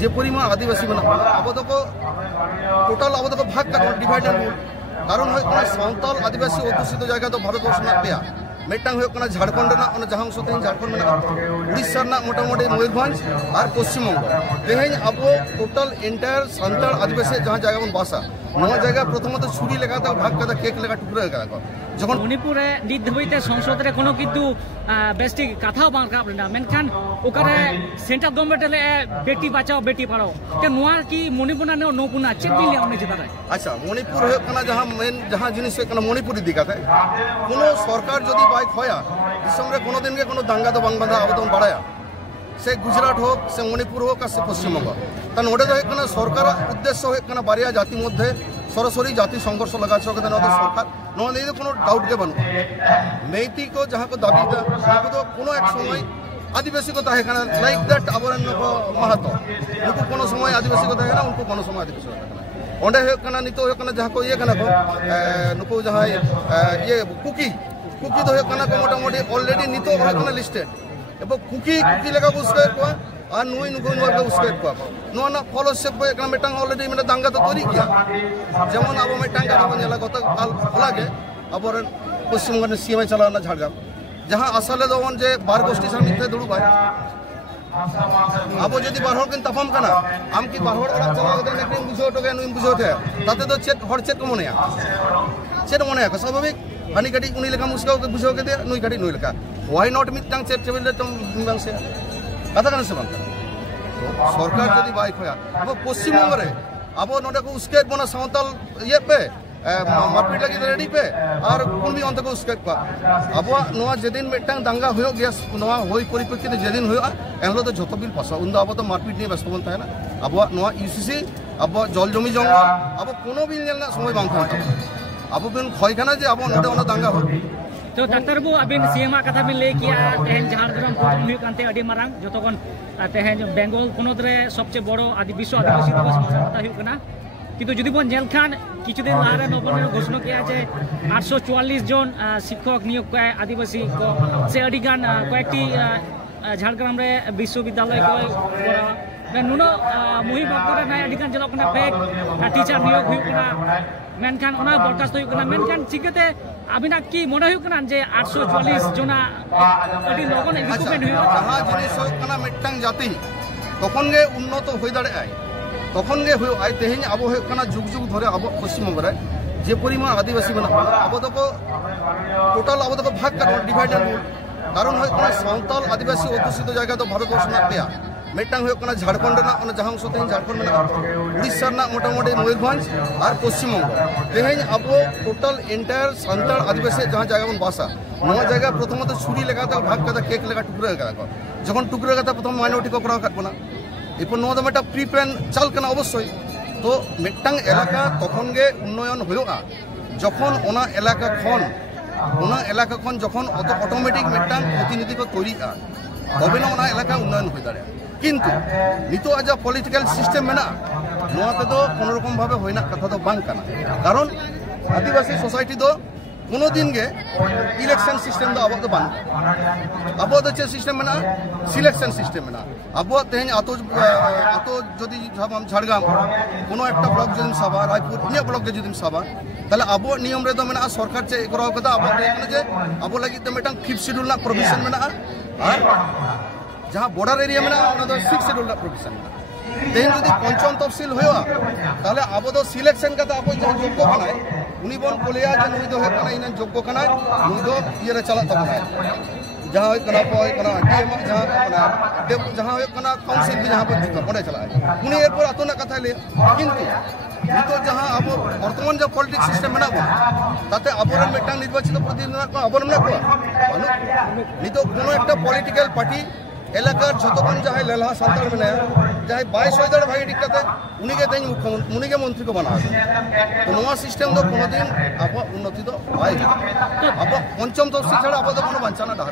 जे परिमाण आदिवासी में अब टोटाल अब भाग का डिवाइड एंड रूल कारण सावताल आदिवासी अध्युषित जगह तो भारतवर्ष पे मिट्टांग झारखंड जहाँ अंश तेज झारखंड में उड़ीसा मोटामुटी मयूरभंज और पश्चिम बंग तेज अब टोटाल एंटायर सान्ताल आदिवासी जहाँ जगह बन बासा जगह प्रथमत छुरी लेखा भाग का केक लेखा टुकरा जखन मणिपुर नित धाबिते संसद रे कोनो किन्तु बेस्टी कथा बांग राब लेना मेनखान ओकरे सेंट्रल गवर्नमेंट ले बेटी बचाओ बेटी पढ़ाओ ते नुआ की मणिपुर ने नोपुना चेक बिल हमने जितारे अच्छा मणिपुर हो कना जहां मेन जहां जिनिस हो कना मणिपुर दिखाते कोनो सरकार जदी बाइक होया दिसम रे कोनो दिन के कोनो दंगा तो बांग बंदा आबदन बढ़ाया से गुजरात हो से मणिपुर हो का से पश्चिम बंग त नोडे तो कना सरकार उद्देश्य हो कना बारिया जाति मध्य सरसरी जाति संघर्ष लगा सरकार नोदे कोनो डाउट के बन मेती को जहां को दाबी दा तो कोनो एक समय आदिवासी को ताहे कना लाइक दैट अबरन को महतो उनको कोनो समय आदिवासी को ताहे ना उनको कोनो समय आदिवासी को ताहे ओंडे हो कना नितो हो कना जहां को ये कना को नुको जहां ये कुकी कुकी तो हो कना को मोटामोटी ऑलरेडी नितो हो कना लिस्टेड एबो कुकी कुकी लगा उसके को और नुई नुको नुआ उसके को नो ना फॉलोशिप को एक मेटांग ऑलरेडी मैंने दंगा तो तोरी किया जेमन अब मेटांग का बनेला गत काल लागे अबरन पश्चिम बंग सीएम चलाना झाड़ग्राम जहां असले दोवन जे बार गोष्ठी सामने थे दुड़ू भाई अब जदी बारहोड़ किन तफम कना आम की बारहोड़ ओरा चला गते नेकिन बुझो तो के नुई बुझो थे ताते तो चेत हर चेत को मनेया को स्वाभाविक हानि गाड़ी उनी लेका मुस्का के बुझो के दे नुई गाड़ी नुई लेका व्हाई नॉट मिटांग चेत टेबल तुम बिंगांग से कथा कन से बंग सरकार जदी बाइक होया अब पश्चिम बंग रे अब नोडे को उसके बना सावताल ये पे मारपीट लगी रेडी पे और कुनबी अंत को उसके अब नोआ जेदिन मेटांग दंगा होयो गया नोआ होई परिप्रेक्षित जेदिन होयो एहलो तो जतो बिल पासा उन अब तो मारपीट नहीं व्यस्त बन थाना अब नोआ यूसीसी अब जल जमी जंगल अब कोनो बिल नेलना समय बांग थाना अब बिन खय खाना जे अब नोडे ओना दंगा हो तो डाक्टर बो अबिन सीएम कथा बिन ले किया तेहन झारग्राम प्रथम हुई कांते अडी मारांग जतोकन तेहन बेंगल पोनोत रे सबसे बड़ो आदि विश्व आदिवासी दिवस मानता हुई कना किंतु जदि बन जेल खान किछु दिन लारे नबन घोषणा किया जे 844 जन शिक्षक नियोग काय आदिवासी को से अडी गान कयेकटी झारग्राम रे विश्वविद्यालय को नुनो मुहि बाक्तरे नाय अडी गान जलक ना फेक टीचर नियोग हुई कना मेनखान ओना बरखास्त हुई कना मेनखान चिकते अबिना की मने हुई कना जे 844 जना अडी लगन रिक्रूटमेंट हुई जहां जिनिस हुई कना मिटांग जाति तखन गे उन्नत होई दाड़े आय तखन गे हुई आय तेहेन अब हुई कना जुग जुग धरे अब पश्चिम बंग रे जे परिमाण आदिवासी में अब तो टोटाल अब तो भाग का डिवाइड एंड रूल कारण हुई कना सावताल आदिवासी अध्युषित जगह तो भारतवर्ष में पे मिट्टांग झारखंड जहाँ अंश तेज झारखंड में उड़ीसा मोटामुटी मयूरभंज और पश्चिम बंग तेज अब टोटाल एंटायर सान्ताल आदिवासी जहाँ जगह बन बासा जगह प्रथमत छुरी लेखा भाग का केक लेखा टुकरा जखन टुकरा प्रथम माइनॉरिटी को करा बना एरपर तो मेटा प्री प्लान चाल करना अवश्य तो मिट्टांग एलाका तखन गे उन्नयन होगा जखन ओना एलाका खन जखन ऑटोमेटिक मिट्टांग प्रतिनिधि को तैयारी तबे ना एलाका उन्नयन हो दाड़े किंतु नितो आज पॉलिटिकल सिस्टम में तो कोनो रकम भावे होइना कथा तो बांग कना कारण आदिवासी सोसाइटी दो कोनो दिन गे इलेक्शन सिस्टम दो अब तो बांग अब तो चे सिस्टम में सिलेक्शन सिस्टम में अब तेज आतो जदि हम झाड़ग्राम कोनो एक ब्लॉक जदि साबा रायपुर इन ब्लॉक के जदि साबा ताले अब नियम रे तो में सरकार चे कराव कदा अब जे अब लगी तो मेटांग 5th शेड्यूल ना प्रोविजन में जहाँ बॉर्डर एरिया में 6th शेड्यूल प्रोविजन तेज जो पंचम तफसिल हो अब तो सिलेक्शन का अब जहाँ योग्य है उनी बन कोलिया नुई दो इन योग्य नुई दो ये चला तब जहाँ जहाँ काउंसिल जहाँ पर चला उनी एरपर आतना कथा लिया किंतु नितो जहाँ अब बर्तमान जो पॉलिटिक्स सिस्टम में ताते अबरन मेटांग निर्वाचित प्रतिनिधि को अबरन ना को नितो कोनो एक पॉलिटिकल पार्टी एलाकार जतन जहाँ लेलहा सान्ताल में जहाँ 22 हजार भाई दिक्कते उन्हीं के तेज मुख्यमंत्री उन्हीं के मंत्री को बना तो नवा सिस्टम तो कोनो दिन अब उन्नति तो अब पंचम तफसिल छाड़ा अब तो कोनो बंचाना डर